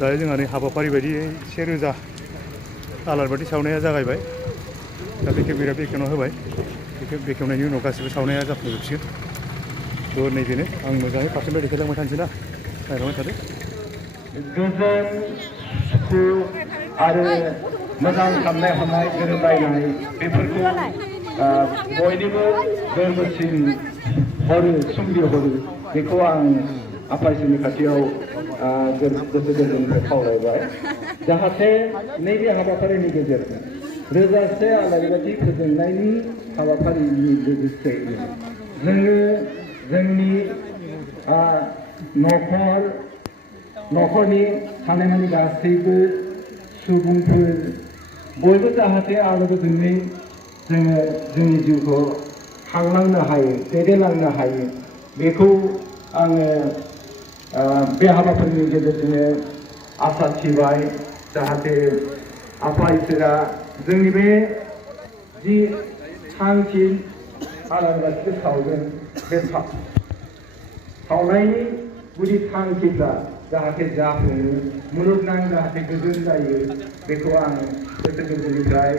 दा जोंहा नै हाबाफारि बायदि 1000 आलार बाथि सावनाया जागायबाय। दा बेखेवना होबाय। बेखेवनायनि उनाव गासिबो सावनाया जाफुंजोबसिगोन। थ' नैबेनो आं मोजाङै फारसेनिफ्राय देखायलांबाय थानोसै ना, नायलांबाय थादो। गोजोन सुखु आरो मोजां साननाय हनाय गोरोबलायनाय बेफोरखौ बयनिबो गोरबोसिन हरो सोमजिहरो बेखौ आं आफा इसोरनि खाथियाव गोसो गोरबोनिफ्राय खावलायबाय। जाहाथे नैबे हाबाफारिनि गेजेरजों रोजासे आलारि बाथि फोजोंनायनि हाबाफारिनि लोगोसे जोङो जोंनि न'खरनि थानायमानि गासैबो सुबुंफोर बयबो जाहाथे आलो गोजोनै जोङो जोंनि जिउखौ खांलांनो हायो, दैदेनलांनो हायो, बेखौ आङो बे हाबाफारिनि गेजेरजोंनो आसा थिबाय। जाहाथे आफा इसोरा जोंनि बे जि थांखि आलारि बाथि सावगोन बे सावनायनि गुदि थांखिफ्रा जाहाथे जाफुङो, मुलुगनां जाहाथे गोजोन जायो, बेखौ आं गोसो गोरबोनिफ्राय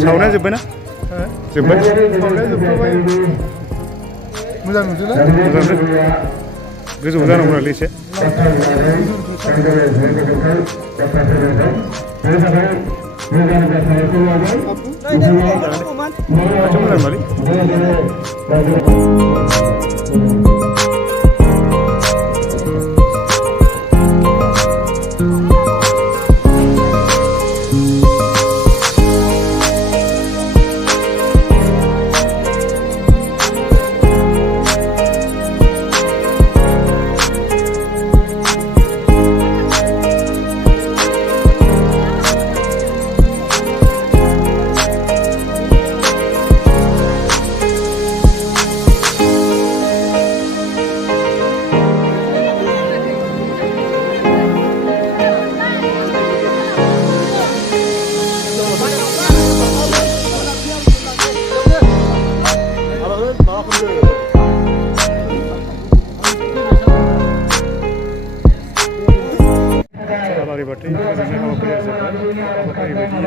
सावनाया जोब्बायना? जोब्बाय? मोजां नुदोंना? मोजां नुदों? गोजौ जानांगौ नालाय एसे। मोजां नालाय। आलारि बाथि फोजोंनाय हाबाफारिया जोब्बाय। हाबाफारि बायदियै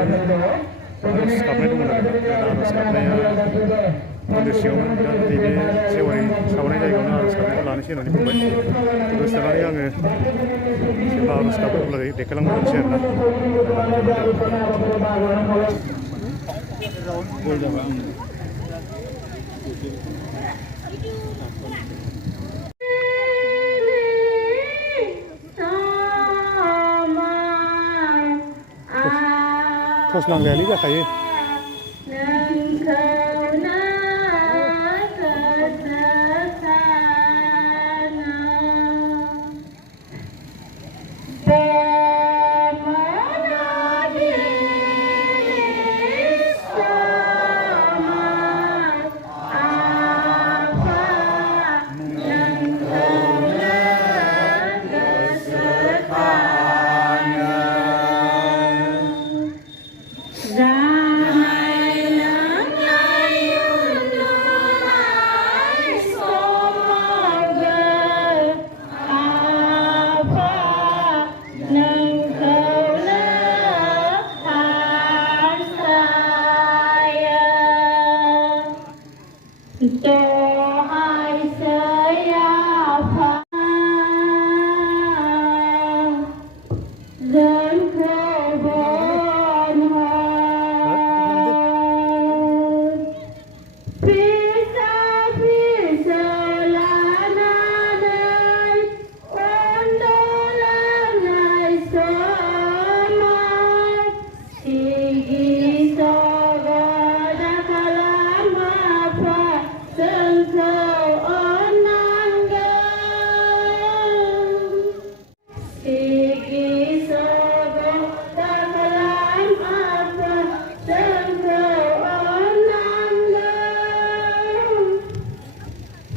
आर'ज गाबनाय दंमोन आरो आर'ज गाबनाया मन्दिर सिङावनो दा नैबे जेवारि सावनाय जायगायावनो आर'ज गाबनायखौ लानोसै होननानै बुंबाय। दसे थानानै आङो जेब्ला आर'ज गाबो अब्ला देखायलांबाय थानोसै आरोना। टर्च नांलायालै जाखायो।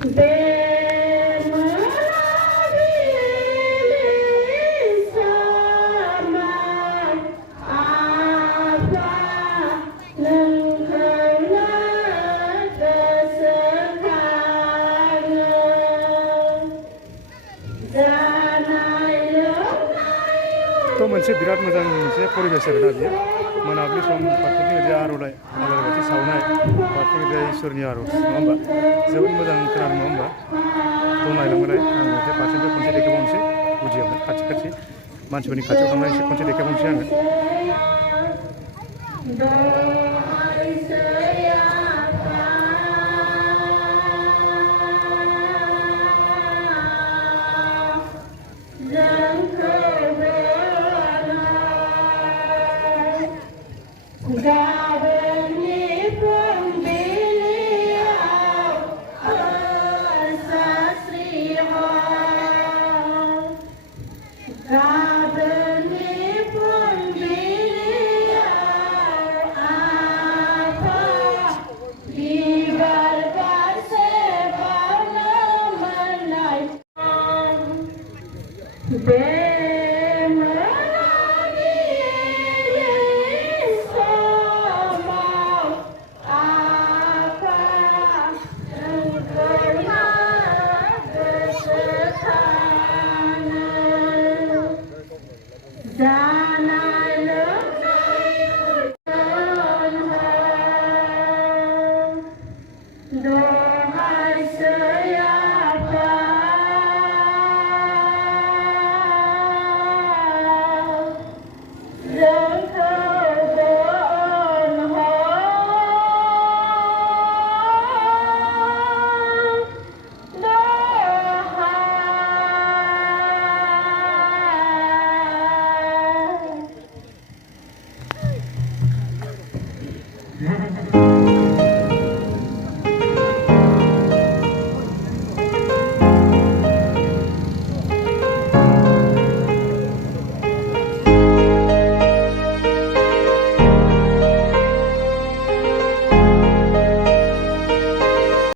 To मोनसे बिराद मोजां मोनसे परिबेस आरोना बियो मोनाबिलि सम फारसेथिं ओरै आर'नाइ आलारि बाथि सावनाय फारसेथिं ओरै इसोरनि आर'ज नङा होमबा जोबोद मोजां खोनादों नङा होमबा थ' नायलांबाय आं मोनसे फारसेनिफ्राय खनसे देखायबावनोसै गुदियावनो खाथि मानसिफोरनि खाथियाव थांनानै एसे खनसे देखायबावनोसै आङो